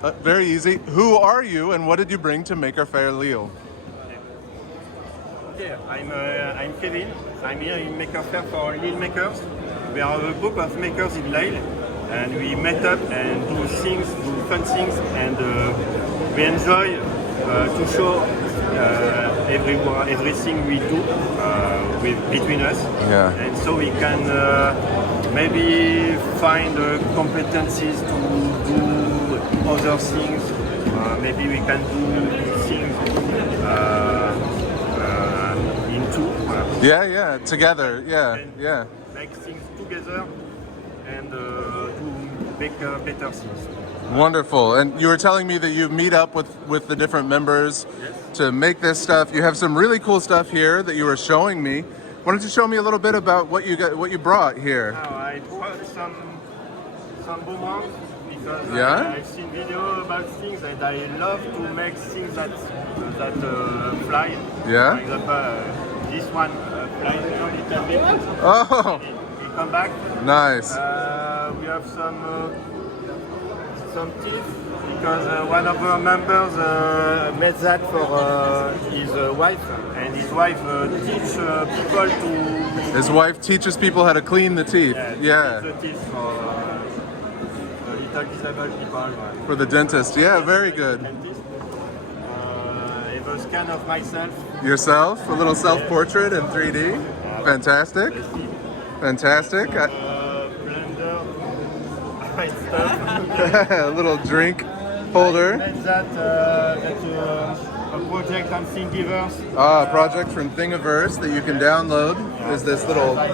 Very easy. Who are you and what did you bring to Maker Faire Lille? Okay, I'm Kevin. I'm here in Maker Faire for Lille makers. We are a group of makers in Lille, and we met up and do things, do fun things, and we enjoy to show everything we do between us. Yeah. And so we can maybe find competencies to do other things. Maybe we can do things in two. Yeah, together. Yeah. Make things together and do make better things. Wonderful. And you were telling me that you meet up with the different members Yes. to make this stuff. You have some really cool stuff here that you were showing me. Why don't you show me a little bit about what you brought here? Now I brought some boomerangs because Yeah? I've seen video about things and I love to make things that fly. Yeah? For example, this one flies a little bit. Oh, It come back. nice. We have some teeth because one of our members made that for his wife, and his wife teach people to. His wife teaches people how to clean the teeth. Yeah. The teeth for little disabled people. For the dentist. Yeah, very good. Dentist. It was kind of myself. Yourself? A little self-portrait in 3D? Fantastic. Fantastic. Blender, right stuff. A little drink holder. Made that a project on Thingiverse. Ah, a project from Thingiverse that you can download. Is this little... And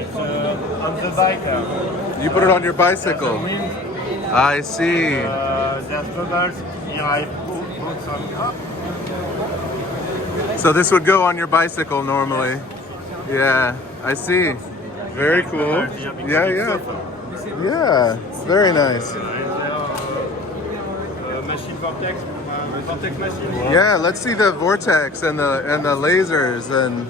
it's on the bike. You put it on your bicycle. I see. There's bubbles. Here I put some up. So this would go on your bicycle normally. Yeah, I see. Very cool. Yeah. Yeah, very nice. Machine vortex machine. Yeah, let's see the vortex and the lasers, and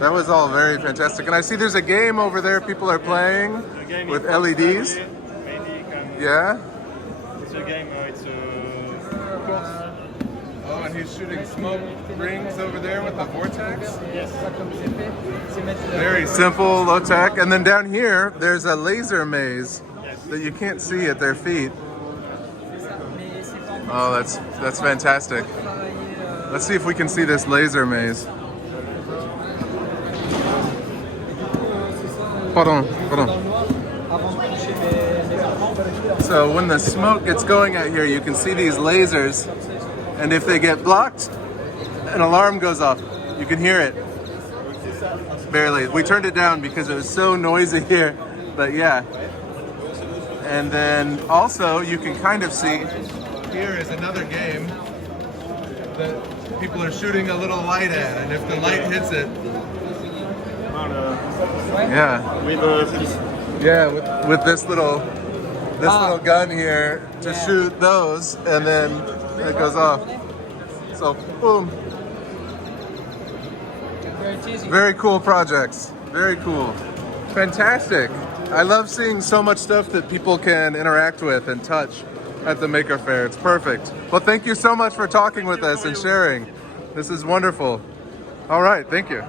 that was all very fantastic. And I see there's a game over there people are playing with LEDs. Maybe you can. Yeah. It's a game. It's a course. Oh, and he's shooting smoke rings over there with the vortex. Yes. Very simple, low tech. And then down here, there's a laser maze that you can't see at their feet. Oh, that's fantastic. Let's see if we can see this laser maze. Pardon. So when the smoke gets going out here, you can see these lasers, and if they get blocked, an alarm goes off. You can hear it. Barely. We turned it down because it was so noisy here, but yeah. And then also you can kind of see, here is another game that people are shooting a little light at, and if the light hits it, yeah. With this little gun here to shoot those, and then it goes off. So boom. Very cool projects. Very cool. Fantastic. I love seeing so much stuff that people can interact with and touch at the Maker Faire. It's perfect. Well, thank you so much for talking with us and sharing. This is wonderful. All right, thank you.